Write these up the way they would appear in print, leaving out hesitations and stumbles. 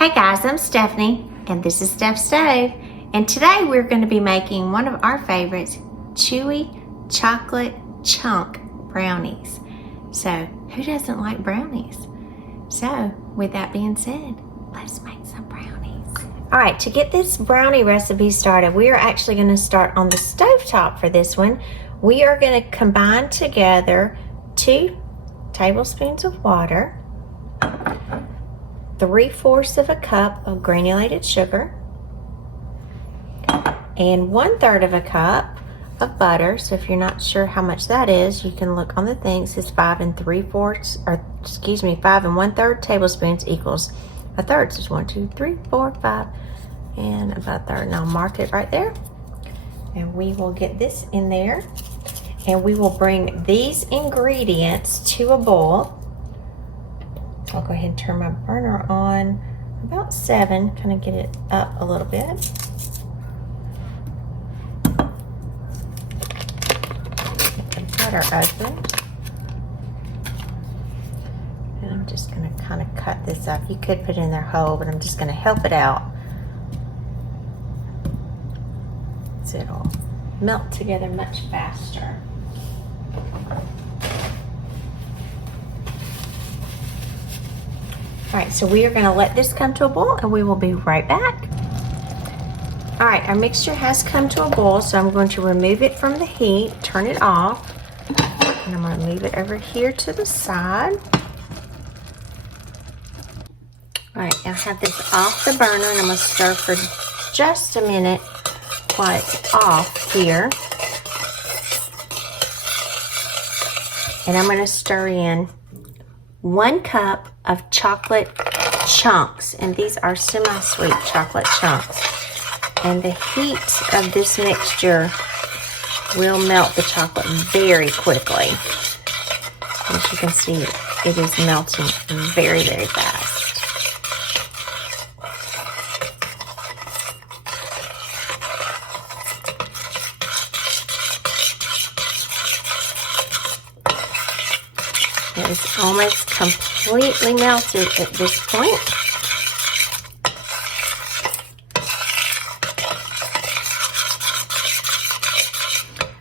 Hey guys, I'm Stephanie and this is Steph's Stove, and today we're going to be making one of our favorites, chewy chocolate chunk brownies. So who doesn't like brownies? So with that being said, let's make some brownies. Alright, to get this brownie recipe started, we are actually going to start on the stovetop for this one. We are going to combine together 2 tablespoons of water, 3/4 of a cup of granulated sugar, and 1/3 of a cup of butter. So if you're not sure how much that is, you can look on the thing. It says 5 1/3 tablespoons equals a third. So it's 1, 2, 3, 4, 5, and about a third. And I'll mark it right there. And we will get this in there, and we will bring these ingredients to a boil. I'll go ahead and turn my burner on about 7, kind of get it up a little bit. Get the butter open. And I'm just going to kind of cut this up. You could put it in there whole, but I'm just going to help it out, so it'll melt together much faster. Alright, so we are going to let this come to a boil and we will be right back. Alright, our mixture has come to a boil, so I'm going to remove it from the heat, turn it off, and I'm going to move it over here to the side. Alright, I have this off the burner and I'm going to stir for just a minute while it's off here. And I'm going to stir in 1 cup of chocolate chunks, and these are semi-sweet chocolate chunks. And the heat of this mixture will melt the chocolate very quickly. As you can see, it is melting very, very fast. It is almost completely melted at this point.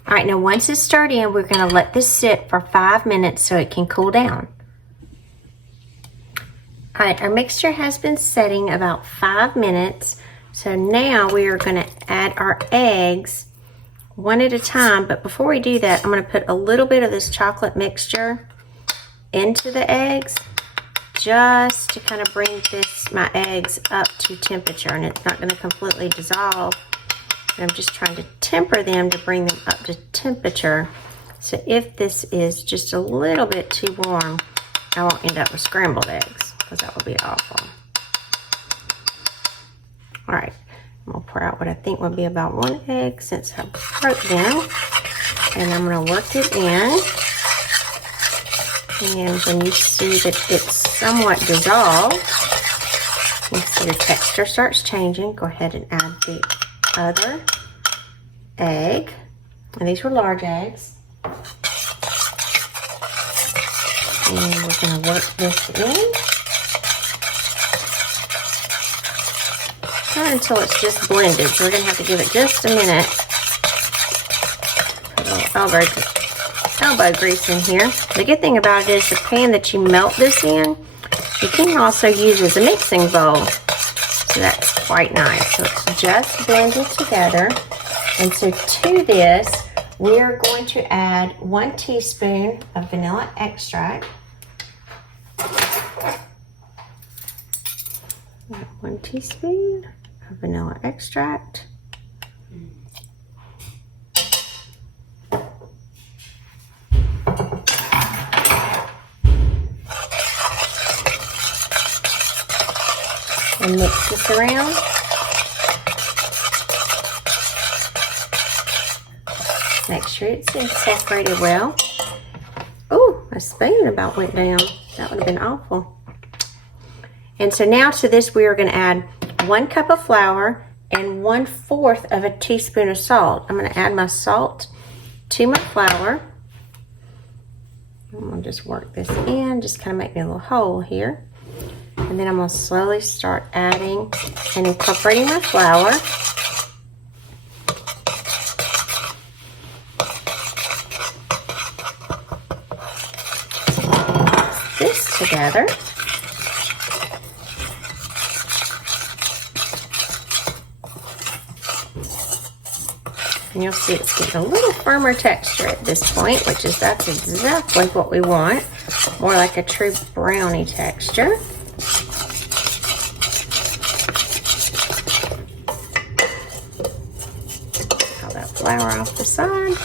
All right, now once it's stirred in, we're going to let this sit for 5 minutes so it can cool down. All right, our mixture has been setting about 5 minutes. So now we are going to add our eggs one at a time. But before we do that, I'm going to put a little bit of this chocolate mixture into the eggs, just to kind of bring my eggs up to temperature, and it's not going to completely dissolve. And I'm just trying to temper them to bring them up to temperature. So if this is just a little bit too warm, I won't end up with scrambled eggs, because that would be awful. All right, I'm gonna pour out what I think would be about 1 egg since I broke them, and I'm gonna work it in. And when you see that it's somewhat dissolved, you see the texture starts changing, go ahead and add the other egg. And these were large eggs. And we're going to work this in. Not until it's just blended, so we're going to have to give it just a minute. Put a little elbow grease in here. The good thing about it is the pan that you melt this in, you can also use as a mixing bowl. So that's quite nice. So it's just blended together. And so to this, we are going to add 1 teaspoon of vanilla extract. 1 teaspoon of vanilla extract. And mix this around. Make sure it's separated well. Oh, my spoon about went down. That would have been awful. And so now to this, we are going to add 1 cup of flour and 1/4 of a teaspoon of salt. I'm going to add my salt to my flour. I'm going to just work this in, just kind of make me a little hole here. And then I'm gonna slowly start adding and incorporating my flour. Mix this together. And you'll see it's getting a little firmer texture at this point, that's exactly what we want. More like a true brownie texture. Pull that flour off the side.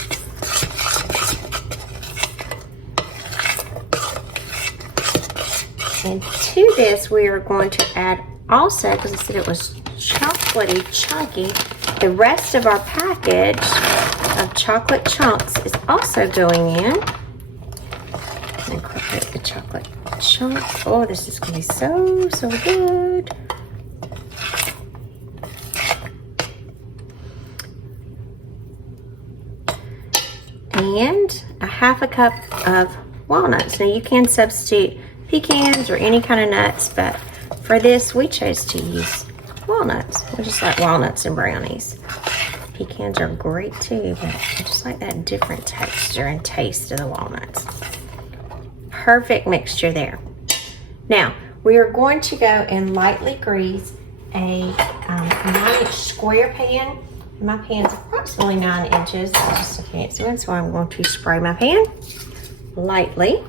And to this, we are going to add also, because I said it was chocolatey, chunky, the rest of our package of chocolate chunks is also going in. Incorporate the chocolate chunks. Oh, this is going to be so, so good. And a half a cup of walnuts. Now you can substitute pecans or any kind of nuts, but for this we chose to use walnuts. We just like walnuts and brownies. Pecans are great too, but I just like that different texture and taste of the walnuts. Perfect mixture there. Now, we are going to go and lightly grease a 9-inch square pan. My pan's approximately 9 inches. It's just a fancy one, so I'm going to spray my pan lightly.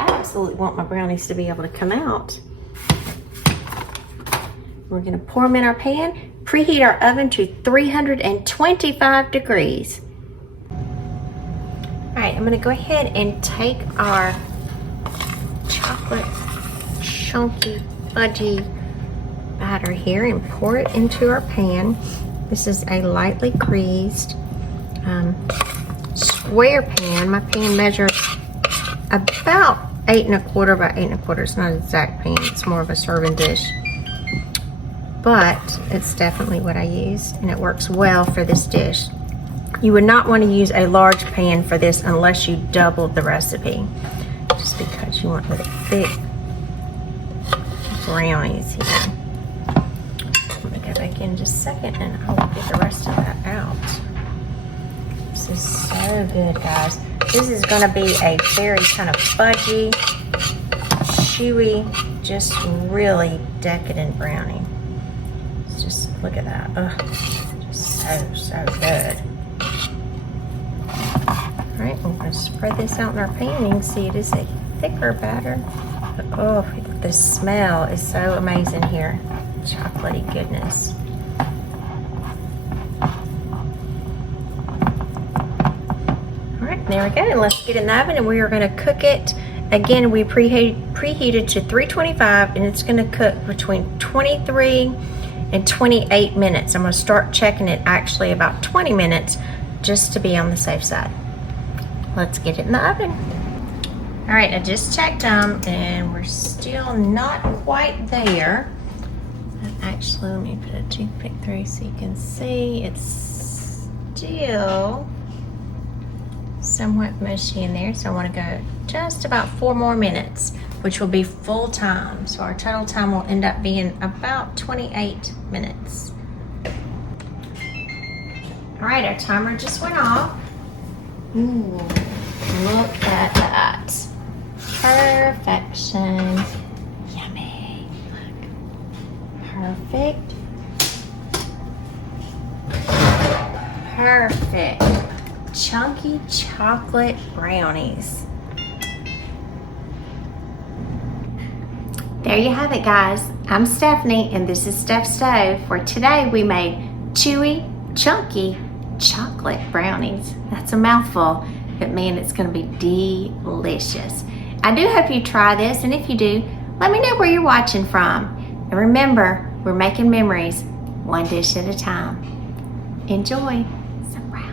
Absolutely want my brownies to be able to come out. We're going to pour them in our pan, preheat our oven to 325 degrees. All right, I'm going to go ahead and take our chocolate chunky fudgy batter here and pour it into our pan. This is a lightly greased square pan. My pan measures about 8 1/4 by 8 1/4. It's not an exact pan, it's more of a serving dish. But it's definitely what I use, and it works well for this dish. You would not want to use a large pan for this unless you doubled the recipe, just because you want the thick brownies here. I'm gonna go back in just a second and I'll get the rest of that out. This is so good, guys. This is gonna be a very kind of fudgy, chewy, just really decadent brownie. It's just, look at that. Ugh, just so, so good. All right, I'm gonna spread this out in our pan. You can see it is a thicker batter. But, oh, the smell is so amazing here. Chocolatey goodness. There we go, and let's get in the oven and we are going to cook it. Again, we preheated to 325 and it's going to cook between 23 and 28 minutes. I'm going to start checking it actually about 20 minutes just to be on the safe side. Let's get it in the oven. All right, I just checked them and we're still not quite there. Actually, let me put a toothpick through so you can see it's still somewhat mushy in there, so I want to go just about 4 more minutes, which will be full time. So our total time will end up being about 28 minutes. All right, our timer just went off. Ooh, look at that. Perfection. Yummy. Look. Perfect. Perfect. Chunky chocolate brownies. There you have it, guys. I'm Stephanie and this is Steph's Stove, where today we made chewy, chunky chocolate brownies. That's a mouthful, but man, it's gonna be delicious. I do hope you try this, and if you do, let me know where you're watching from. And remember, we're making memories one dish at a time. Enjoy some brownies.